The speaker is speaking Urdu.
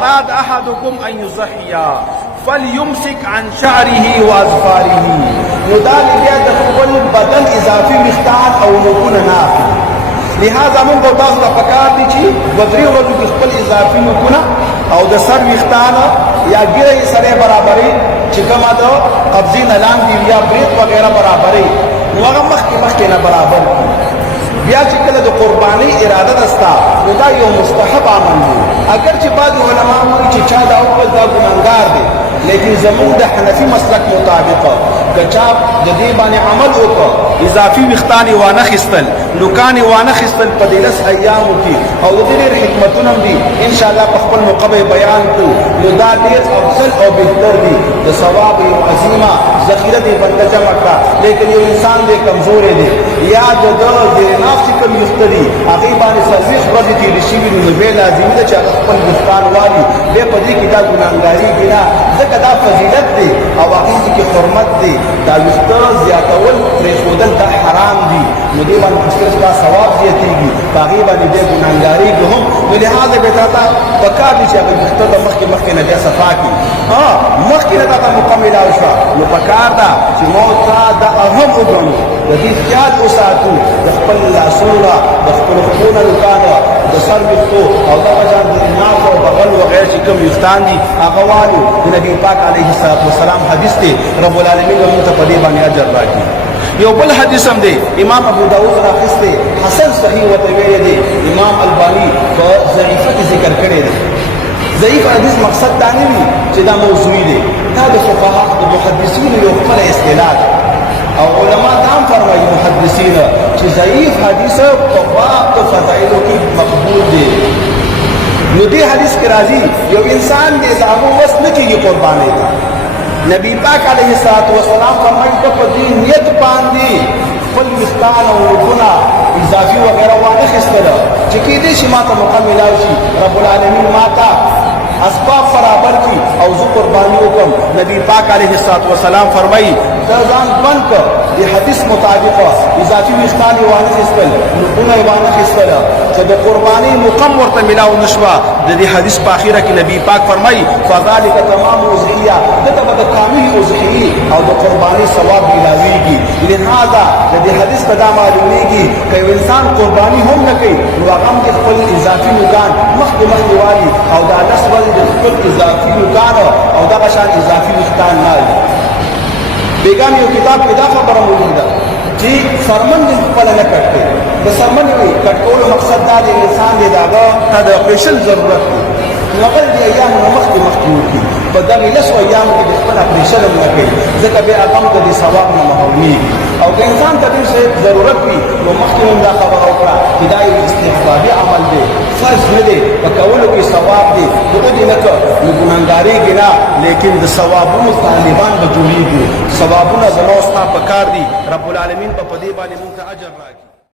اراد احدكم ان يضحي فليمسك عن شعره واظفاره. نو دا بیا د خپل بدن اضافي ویښتان او نوکونه نه اخلي. لہذا موږ تاسو ته پکار دي چې دوه درې ورځو کې خپل اضافي نوکونه او د سر ویښتان یا ګیره یې سره برابرې چې کومه د قبضې نه لاندې یا برید وغیره برابرې نو هغه مخکې نه برابر بیا چې کله د قربانۍ اراده دستا نو دا یو مستحب عمل دی. اگر چې بعض علما وایي چې چا دا وکړ دا ګناهګار دی، لیکن زموږ د حنفي مسلک مطابق که چا د دې باندې عمل وکړ اضافي ویښتان یې وانه خیستل نوکان یې وانه خیستل په دې 10 ایامو کې او د دې ډېر حکمتونه هم دي انشاءالله په خپل موقع به بیان کړو. نو دا ډېر افضل او بهتر دي. د ثواب یو عظیمه ذخیره دې بنده جمع کړه، لیکن یو انسان دې کمزوری دی یا د ناف چې کوم ویښته دي هغې باندې څلوېښت ورځې تېرې شوي دي نو بیا لازمي ده چې هغه خپل ویښتان والي. بیا په دې کې دا ګناهګارېږي نه، ځکه دا فضیلت دی او هغې کې حرمت دی. دا ویښته زیاتول پرېښودل دا حرام دي، نو دې باندې خصوص دا ثواب زیاتېږي، په هغې باندې بیا ګناهګارېږي هم. نو لحاظه بیا تا ته پکار دي چې هغه ویښته د مخکې نه بیا صفا کړي. مخکې نه تا ته موقع میلاو شوه نو پکار ده چې موږ ته دا اهم وګڼو، د دې خیال وساتو د خپل لاسونه د خپلو پښو نه نوکانو د سر ویښتو او دغه شان د ناف او بغل وغیره چې کوم ویښتان دي هغه والو. د نبي پاک علیه السلام حدیث دی، رب العالمین به موږ ته په دې باندې اجر راکړي. یو بل حدیث هم دی امام ابو داود راخیستی حسن صحیح ورته ویلی دی، امام البانی په ضعیفه کې ذکر کړی دی. ضعیف حدیث مقصد دا نه وي چې دا موضوعي دی، دا د فقها د محدثینو یو خپله اصطلاح ده او علما دا هم فرمایي محدثین چې ضعیف حدیث په باب د فضایلو کې مقبول دی. نو دې حدیث کې راځي یو انسان دې د هغو وس نه کېږي قربانۍ ته. نبی پاک علیه السلام فرمایي ته په دې نیت باندې خپل ویښتان او نوکونه اضافي وغیره وانخیستله چې کېدای شي ما ته موقع میلاو شي رب العالمین ما ته اسباب برابر کی او زو قربانی وکم. نبی پاک علیه السلام فرمایي دا ځان بند کړه د حدیث مطابق اضافي ویښتان یې وانخیستل نوکونه یې وانخیستل چې د قربانۍ مقام ورته میلاو نه شوه. د دې حدیث په اخره کې نبی پاک فرمایي فذلک تمام اضحیه، دته به د کامل اضحیې او د قربانۍ ثواب میلاویږي. لہذا د دې حدیث ته دا معلومیږي که یو انسان قرباني هم نه کوي نو هغه هم د خپل اضافي نوکان مخکې والي او دا 10 ورځې د خپل اضافي نوکان او دغه شان اضافي ویښتان نه وي. بیګام یو کتاب کې دا خبره موجود ده چې سرمن دې خپله نه کټ کوي. د سرمن کټ کولو مقصد دا دی انسان دې د هغه ته د اپریشن ضرورت دی نو هغه د ایامو نه مخکې وکړي. په دغې 10 ایامو کې د خپل اپریشن هم نه کوي، ځکه بیا هغه هم د دې ثواب نه محرومیږي. او که انسان ته ډېر شی ضرورت وي نو مخکې هم دا خبره وکړه چې دا یو استحبابي عمل دی، فرض نه دی، په کولو کې ثواب دی. نو ته دې نه کړه نو ګناهګارېږي نه، لیکن د ثوابونو طالبان به جوړېږي. ثوابونه زما او ستا په کار دي، رب العالمین به په دې باندې موږ ته اجر راکړي.